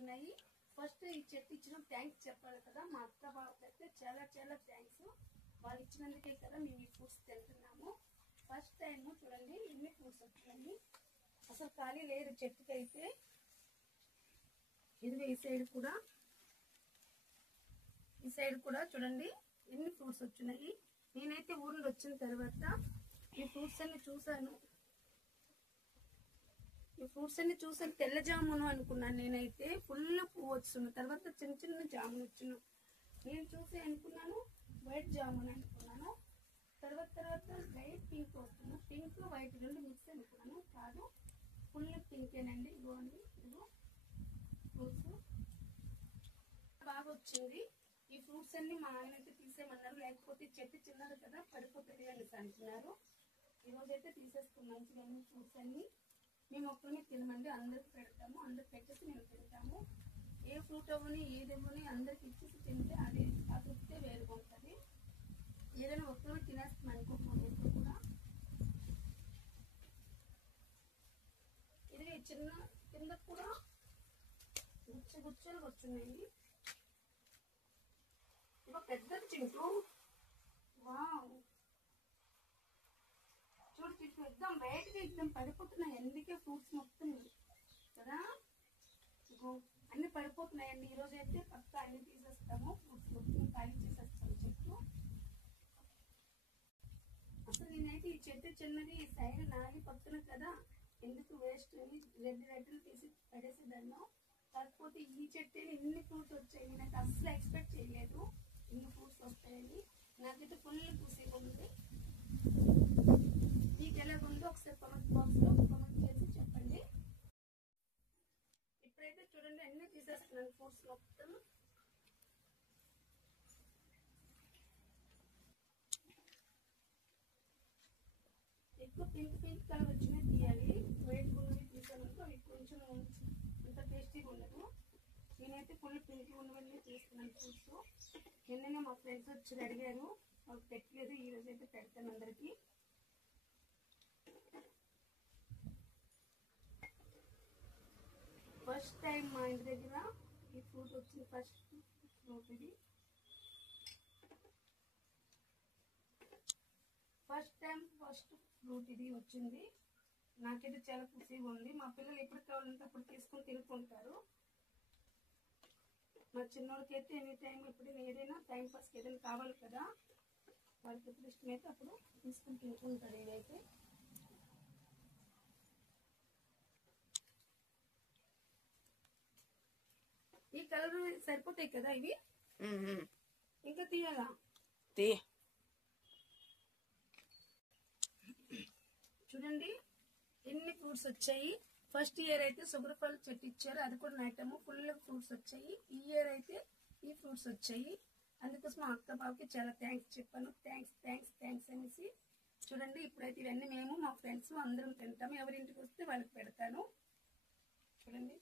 వచ్చున్నాయి. First ఈ చెట్టు ఇచ్చిన థ్యాంక్స్ చెప్పాలి కదా. మా అత్త బాబుకి అయితే చాలా చాలా థ్యాంక్స్. వాళ్ళు ఇచ్చినందుకే కదా మేము ఈ ఫ్రూట్స్ తింటున్నాము. ఫస్ట్ టైం చూడండి ఎన్ని ఫ్రూట్స్ వచ్చాయి. అసలు ఖాళీ లేదు చెట్టుకి అయితే. ఇదిగో ఈ సైడ్ కూడా చూడండి ఎన్ని ఫ్రూట్స్ వచ్చినాయి. నేనైతే ఊర్లో వచ్చిన తర్వాత ఈ ఫ్రూట్స్ అన్ని చూసాను. తెల్ల జామును అనుకున్నాను నేనైతే. ఫుల్ పువ్వు వస్తున్న తర్వాత చిన్న చిన్న జామును వచ్చిన. నేను చూసి అనుకున్నాను వైట్ జామున్ అనుకున్నాను. తర్వాత లైట్ పింక్ వస్తున్నా. పింక్ వైట్ రెండు మిక్స్ అనుకున్నాను. కాదు ఫుల్ పింకేనండి. ఇదిగోండి ఇదిగో ఫ్రూట్స్ బాగా వచ్చింది. ఈ ఫ్రూట్స్ అన్ని మా ఆయన అయితే తీసేయమన్నారు. లేకపోతే చెట్టు చిన్నది కదా పడిపోతుంది అనేసి అంటున్నారు. ఈరోజైతే తీసేసుకున్నాం మంచిగా ఫ్రూట్స్ అన్ని. మేము ఒక్కరిని తినమండి, అందరికి పెడతాము. అందరికి పెట్టేసి మేము తింటాము. ఏ ఫ్రూట్ అవ్వని ఏదేమని అందరికి ఇచ్చేసి తింటే అది తృప్తే వేరుగా ఉంటుంది. ఏదైనా ఒక్కరిని తినేస్తాం అనుకుంటున్నాం ఎప్పుడు కూడా. ఇది చిన్న కింద కూడా గుచ్చలు వచ్చున్నాయి. ఇక పెద్ద చింటూ వావ్ చూడు చింటూ ఎగ్దాం బయటకి ఎగ్దాం పడిపోతున్నాయి. అందుకే ఫ్రూట్స్ మొత్తం కదా అన్ని పడిపోతున్నాయండి. ఈరోజు అయితే పక్క అన్ని తీసేస్తాము. ఫ్రూట్స్ మొత్తం ఖాళీ చేసేస్తాము చెట్టు. అసలు నేనైతే ఈ చెట్టు చిన్నది ఈ సైడ్ నాలి పక్కన కదా ఎందుకు వేస్ట్ రెడ్లు తీసి పడేసేదాన్ని. కాకపోతే ఈ చెట్టు ఎన్ని ఫ్రూట్స్ వచ్చాయి. నాకు అస్సలు ఎక్స్పెక్ట్ చేయలేదు ఇన్ని ఫ్రూట్స్ వస్తాయని. నాకైతే ఫుల్ ఖుషి ఉంది. మీకు ఎలాగుందో ఒకసారి కామెంట్ బాక్స్ లో కామెంట్ చేసి చెప్పండి. ఇప్పుడైతే చూడండి అన్ని తీసేస్తున్నాను ఫ్రూట్స్ మొత్తం. ఎక్కువ పింక్ కలర్ వచ్చినవి తీయాలి. వైట్ ఉన్నవి తీసానుకో అవి కొంచెం అంత టేస్టీగా ఉండదు. నేనైతే ఫుల్ పింక్ ఉన్నవన్నీ తీస్తున్నాను ఫ్రూట్స్. నిన్ననే మా ఫ్రెండ్స్ వచ్చి అడిగారు, వాళ్ళు పెట్టలేదు. ఈ రోజు అయితే పెడతాను అందరికి. ఫస్ట్ టైం మా ఇంటి దగ్గర ఈ ఫ్రూట్ వచ్చింది. ఫస్ట్ ఫ్రూట్ ఇది. ఫస్ట్ ఫ్రూట్ ఇది వచ్చింది. నాకైతే చాలా ఖుషిగా ఉంది. మా పిల్లలు ఎప్పుడు కావాలంటే అప్పుడు తీసుకొని తినుకుంటారు. మా చిన్నోడికి అయితే ఎనీ టైం ఇప్పుడు ఏదైనా టైం పాస్కి ఏదైనా కావాలి కదా, వాళ్ళకి ఎప్పుడు ఇష్టమైతే అప్పుడు తీసుకొని తినుకుంటారు. ఇదైతే ఈ కలర్ సరిపోతాయి కదా ఇవి. ఇంకా తీయాలా? చూడండి ఎన్ని ఫ్రూట్స్ వచ్చాయి. ఫస్ట్ ఇయర్ అయితే షుగర్ ఫల్ చెట్టు ఇచ్చారు, అది కూడా నాటాము. ఫుల్ ఫ్రూట్స్ వచ్చాయి. ఈ ఇయర్ అయితే ఈ ఫ్రూట్స్ వచ్చాయి. అందుకోసం మా అక్క బాబుకి చాలా థ్యాంక్స్ చెప్పాను. థ్యాంక్స్ అనేసి. చూడండి ఇప్పుడైతే ఇవన్నీ మేము మా ఫ్రెండ్స్ అందరం తింటాము. ఎవరింటికి వస్తే వాళ్ళకి పెడతాను. చూడండి